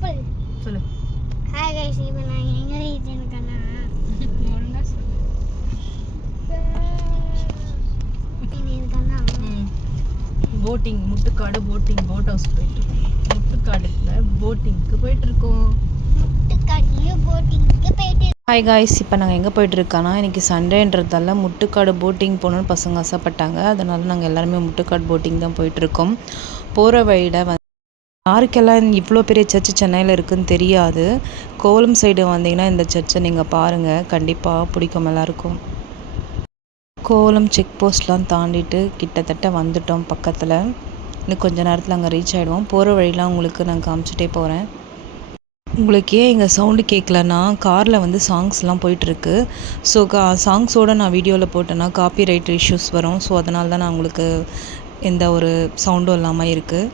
சொல்லு. Hi guys, இப்போ நான் எங்க இருக்கேன்னா ஒழுங்கா சொல்லு. Boating, Muttukadu boating, boat house போயிட்டு இருக்கோம். முட்டுக்காடுல போட்டிங்க்கு போயிட்டு இருக்கோம். முட்டுக்காடுல போட்டிங்க்கு போயிட்டு. ஹாய் காய்ஸ், இப்போ நாங்கள் எங்கே போயிட்டுருக்கோன்னா இன்றைக்கி சண்டேன்றதால முட்டுக்காடு போட்டிங் போகணுன்னு பசங்க ஆசைப்பட்டாங்க. அதனால நாங்கள் எல்லாருமே முட்டுக்காடு போட்டிங் தான் போயிட்டுருக்கோம். போகிற வழியில் யாருக்கெல்லாம் இவ்வளோ பெரிய சர்ச்சு சென்னையில் இருக்குதுன்னு தெரியாது. கோலம் சைடு வந்தீங்கன்னா இந்த சர்ச்சை நீங்கள் பாருங்கள், கண்டிப்பாக பிடிக்கும் எல்லாருக்கும். கோலம் செக் போஸ்ட்லாம் தாண்டிட்டு கிட்டத்தட்ட வந்துட்டோம் பக்கத்தில். இன்னும் கொஞ்சம் நேரத்தில் அங்கே ரீச் ஆகிடுவோம். போகிற வழிலாம் உங்களுக்கு நான் காமிச்சிட்டே போகிறேன். உங்களுக்கு ஏன் இங்கே சவுண்டு கேட்கலன்னா, காரில் வந்து சாங்ஸ்லாம் போயிட்டுருக்கு. ஸோ சாங்ஸோடு நான் வீடியோவில் போட்டேன்னா காப்பி ரைட் இஷ்யூஸ் வரும். ஸோ அதனால தான் நான் உங்களுக்கு எந்த ஒரு சவுண்டும் இல்லாமல் இருக்குது.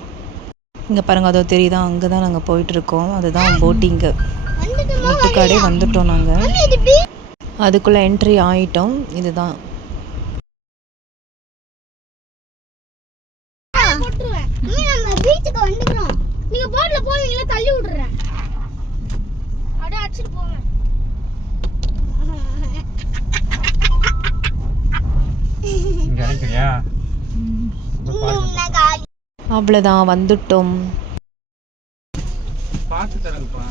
இங்கே பாருங்கள், அதோ தெரியுதா, அங்கே தான் நாங்கள் போயிட்டுருக்கோம். அதுதான் போட்டிங்கு. முட்டுக்காடே வந்துட்டோம் நாங்கள். அதுக்குள்ளே என்ட்ரி ஆகிட்டோம். இதுதான் பீச்சுக்கு வந்துறோம். நீங்க போட்ல போவீங்களா, தள்ளி விடுறேன். அட அடிச்சிட்டு போங்க. இங்க இருக்கறியா? அவ்வளோதான், வந்துட்டோம். பார்த்து தரங்கப்பா.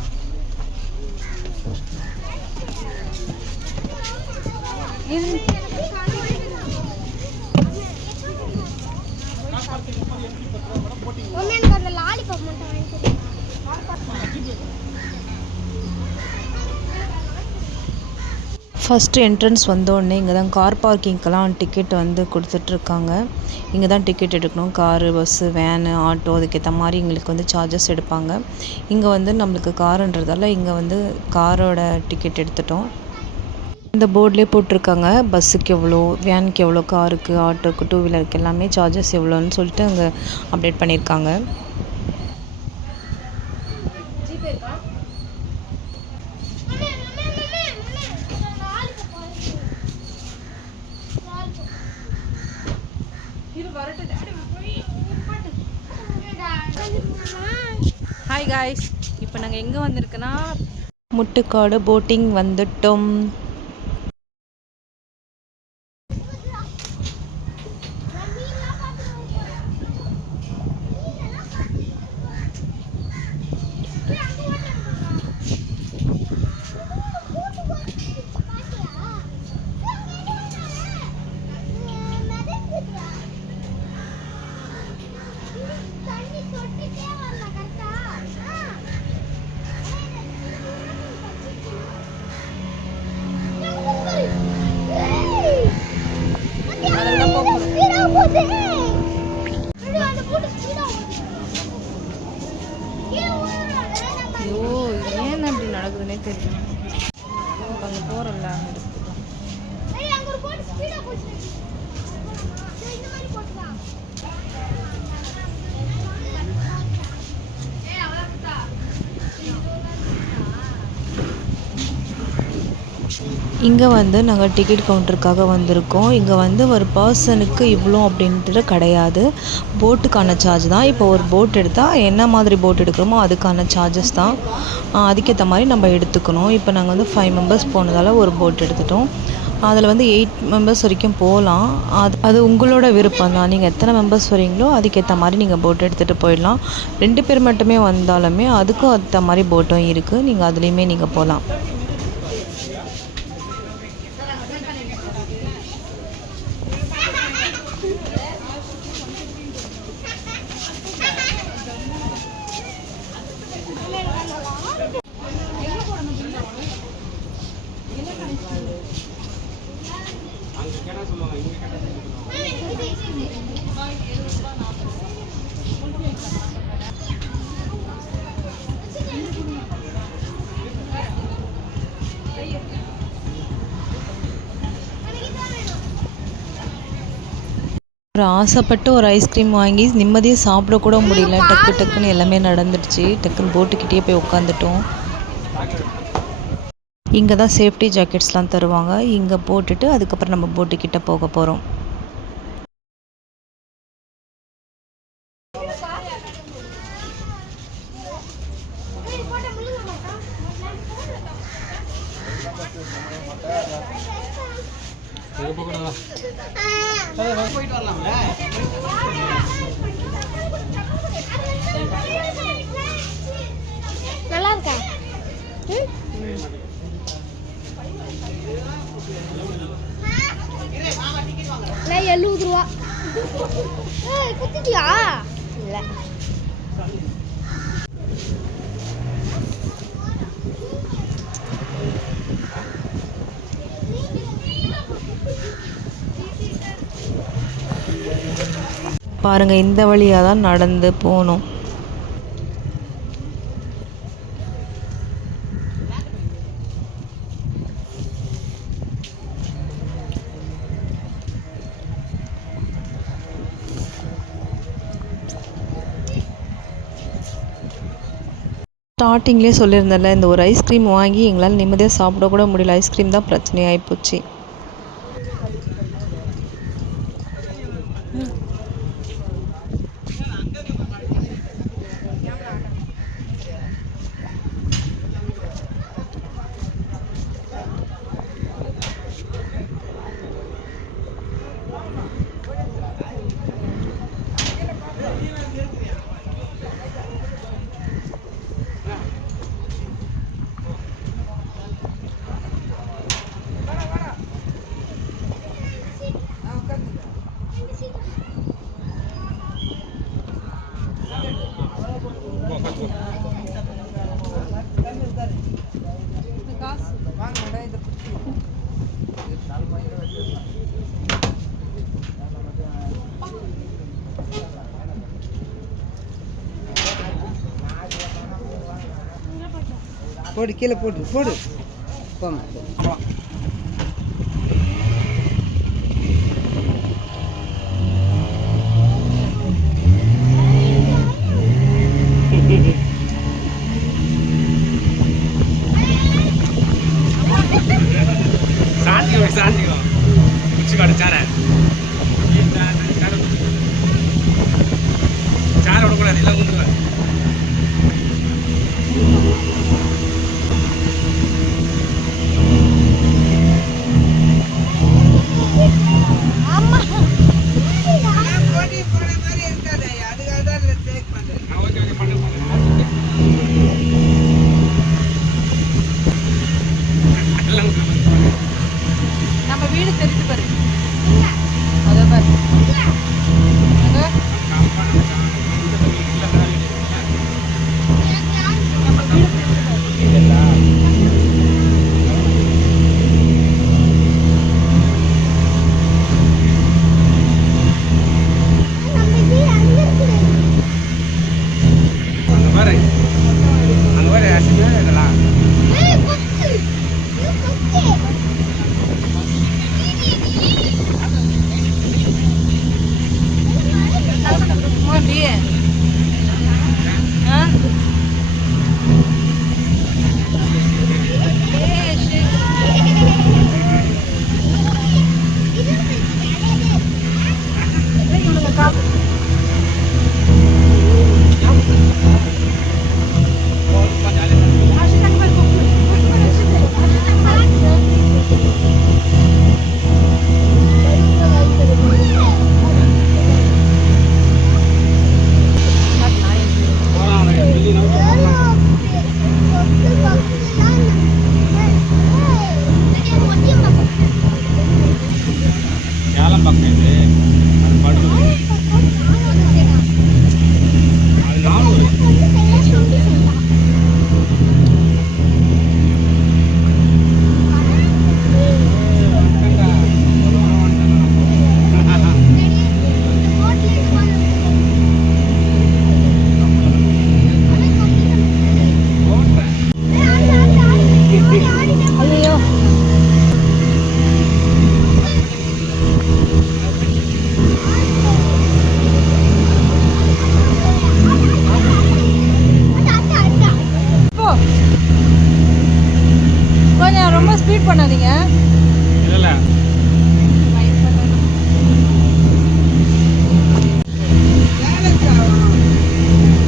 ஃபஸ்ட்டு என்ட்ரன்ஸ் வந்தோடனே இங்கே தான் கார் பார்க்கிங்க்கெல்லாம் டிக்கெட் வந்து கொடுத்துட்ருக்காங்க. இங்கே தான் டிக்கெட் எடுக்கணும். காரு, பஸ்ஸு, வேனு, ஆட்டோ அதுக்கேற்ற மாதிரி எங்களுக்கு வந்து சார்ஜஸ் எடுப்பாங்க. இங்கே வந்து நம்மளுக்கு காருன்றதால இங்கே வந்து காரோட டிக்கெட் எடுத்துட்டோம். இந்த போர்ட்லேயே போட்டிருக்காங்க பஸ்ஸுக்கு எவ்வளோ, வேனுக்கு எவ்வளோ, காருக்கு, ஆட்டோக்கு, டூ வீலருக்கு எல்லாமே சார்ஜஸ் எவ்வளோன்னு சொல்லிட்டு அங்கே அப்டேட் பண்ணியிருக்காங்க. ஹாய் காய்ஸ், இப்போ நாங்கள் எங்கே வந்திருக்கோன்னா முட்டுக்காடு போட்டிங் வந்துட்டோம். ஐயோ, ஏன் அப்படி நடக்குதுன்னே தெரியல. அங்கே போகிறோம்ல, இங்கே வந்து நாங்கள் டிக்கெட் கவுண்டருக்காக வந்திருக்கோம். இங்கே வந்து ஒரு பர்சனுக்கு இவ்வளோ அப்படின்ட்டு கிடையாது, போட்டுக்கான சார்ஜ் தான். இப்போ ஒரு போட் எடுத்தால் என்ன மாதிரி போட் எடுக்கிறோமோ அதுக்கான சார்ஜஸ் தான். அதுக்கேற்ற மாதிரி நம்ம எடுத்துக்கணும். இப்போ நாங்கள் வந்து 5 மெம்பர்ஸ் போனதால் ஒரு போட் எடுத்துட்டோம். அதில் வந்து 8 மெம்பர்ஸ் வரைக்கும் போகலாம். அது உங்களோட விருப்பம் தான். நீங்கள் எத்தனை மெம்பர்ஸ் வரீங்களோ அதுக்கேற்ற மாதிரி நீங்கள் போட் எடுத்துகிட்டு போயிடலாம். 2 பேர் மட்டுமே வந்தாலுமே அதுக்கும் ஏற்ற மாதிரி போட்டும் இருக்குது. நீங்கள் அதுலேயுமே நீங்கள் போகலாம். ஒரு ஆசைப்பட்டு ஒரு ஐஸ்கிரீம் வாங்கி நிம்மதியாக சாப்பிடக்கூட முடியல. டக்குன்னு எல்லாமே நடந்துடுச்சு. டக்குன்னு போட்டுக்கிட்டே போய் உட்காந்துட்டோம். இங்கே தான் சேஃப்டி ஜாக்கெட்ஸ்லாம் தருவாங்க. இங்கே போட்டுட்டு அதுக்கப்புறம் நம்ம போட்டுக்கிட்ட போக போகிறோம். போயிட்டு வரலாம்ல. நல்லா இருக்கா? இல்லை 70 ரூபா. குத்திட்டியா? இல்லை. பாருங்க, இந்த வழியாக தான் நடந்து போகணும். ஸ்டார்டிங்லேயே சொல்லியிருந்தேன்ல, இந்த ஒரு ஐஸ்கிரீம் வாங்கி எங்களால் நிம்மதியாக சாப்பிட கூட முடியல. ஐஸ்கிரீம் தான் பிரச்சனையாகி போச்சு. போடு, கீழே போடு போடு. போங்க. சாந்திக்கோ குச்சிக்காடு சாரை சாரை விடக்கூடாது, எல்லாம் கொண்டுருவேன். நம்ம வீடு தெரிஞ்சு பாரு, அதை பாரு. ரொம்ப ஸ்பீட் பண்ணாதீங்க. இல்ல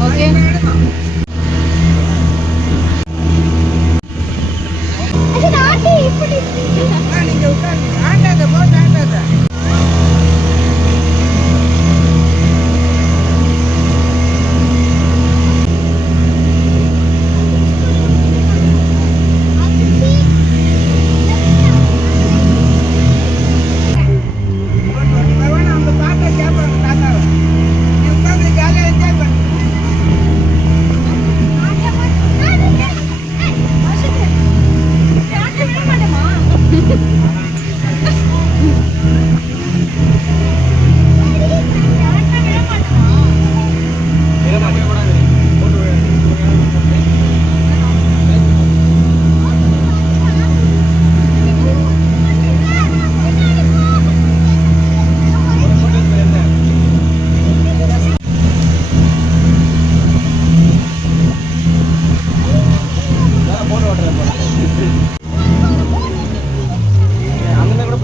ஓகே. நீங்க உட்காருங்க. ஆண்டாத போட்டா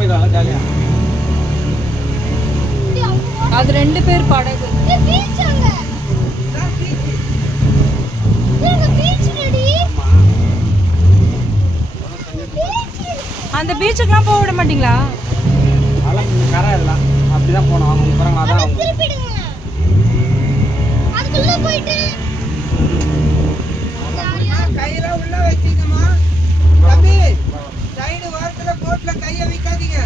போயிட்டு வாங்க ஜாலியா. அது 2 பேர் படகு. பீச் அங்க பீச் ரெடி. அந்த பீச்சுக்குலாம் போக விட மாட்டீங்களா? அதெல்லாம் கொஞ்சம் கரை எல்லாம் அப்படிதான் போனோம். அவங்க போகிறாங்க அதான் அவங்க. திருப்பிடுங்க அதுக்குள்ள போயிட்டு கையில உள்ள வச்சிங்கம்மா. தம்பி சைடு ஓரத்துல போட்ல கைய வைக்காதீங்க.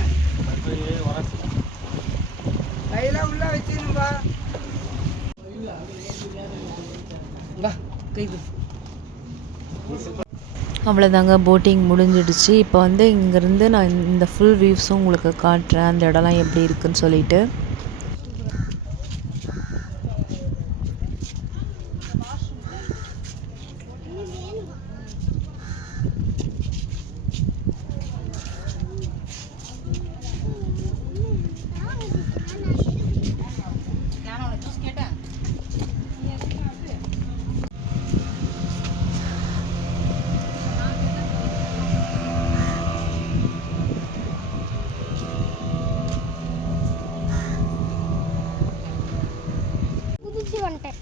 கையில உள்ள வச்சிருங்கப்பா. வா கை அவ்வளோதாங்க, போட்டிங் முடிஞ்சிடுச்சு. இப்போ வந்து இங்கேருந்து நான் இந்த ஃபுல் வியூஸும் உங்களுக்கு காட்டுறேன், அந்த இடம்லாம் எப்படி இருக்குன்னு சொல்லிட்டு. குதிச்சு வந்துட்டேன்.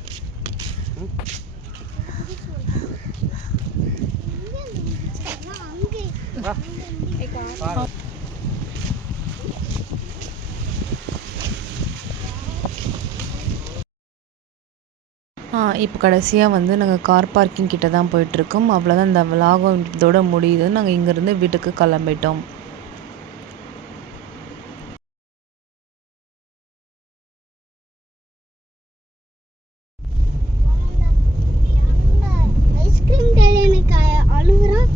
இப்போ கடைசியாக வந்து நாங்கள் கார் பார்க்கிங் கிட்ட தான் போயிட்டுருக்கோம். அவ்வளோதான், இந்த விலாகம் இதோட முடியுது. நாங்கள் இங்கேருந்து வீட்டுக்கு கிளம்பிட்டோம். ஐஸ்கிரீம் கையில் எனக்கு அழுகுறான்.